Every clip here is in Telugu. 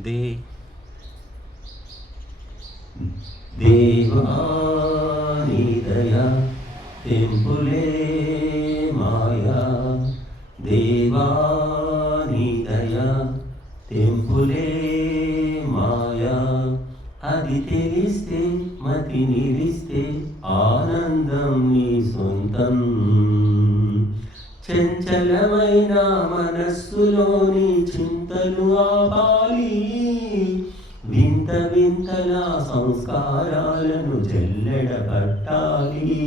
దే దేవా నీ దయా తెంపులే మాయా, దేవా నీ దయా తెంపులే మాయా, అది తెలిస్తే మతి నిలిస్తే ఆనందం నీ సొంతం. చంచలమైన మనస్సులోని చింతలు ఆపాలి, వింత వింతల సంస్కారాలను జల్లెడ పట్టాలి.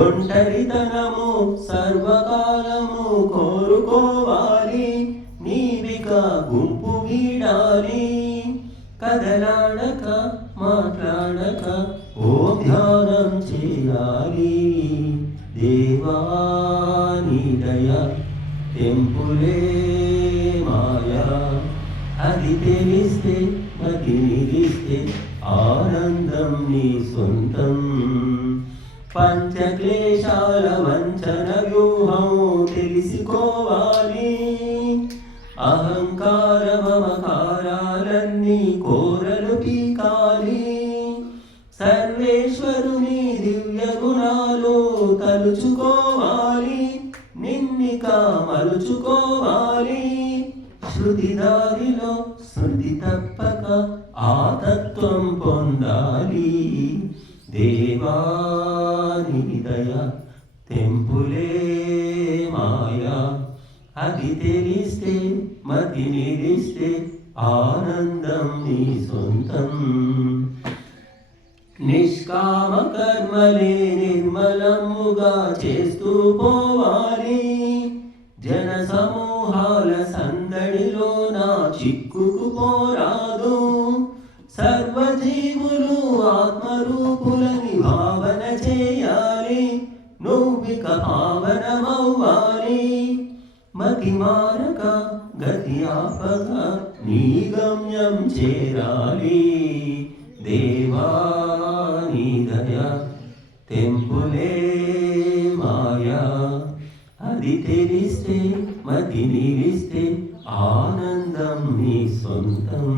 ఒంటరితనము సర్వకాలము కోరుకోవాలి, నీవిక గుంపు వీడాలి. కదలాడక మాట్లాడక ఓ ధ్యానం చేయాలి. దేవా నీ దయా తెంపులే మాయా, అది తెలిస్తే మతి నిలిస్తే ఆనందం నీ సొంతం. పంచక్లేశాల వంచన వ్యూహం తెలుసుకోవాలి, అహంకార మమకారాలన్నీ కోరలు పీకాలి. సర్వేశ్వరుని దివ్య గుణాలు తలుచుకోవాలి, నిన్నిక మలుచుకోవాలి. శృతి దారిలో శృతి తప్పక ఆ తత్వం పొందాలి. దేవా నీ దయా తెంపులే మాయా, అది తెలిస్తే మతి నిలిస్తే ఆనందం నీ సొంతం. నిష్కామ కర్మలే నిర్మలముగా చేస్తూ పోవాలి, జన సమూహాల సందడిలో నా చిక్కుకుపోరాదు. సర్వజీవులు ఆత్మరూపులని భావన చేయాలి, నువ్విక పావనమవ్వాలి. మతి మారక గతి ఆపక నీ గమ్యం చేరాలి. దేవా నీ దయా తెంపులే మాయా, అది తెలిస్తే మతి నిలిస్తే ఆనందం నీ సొంతం.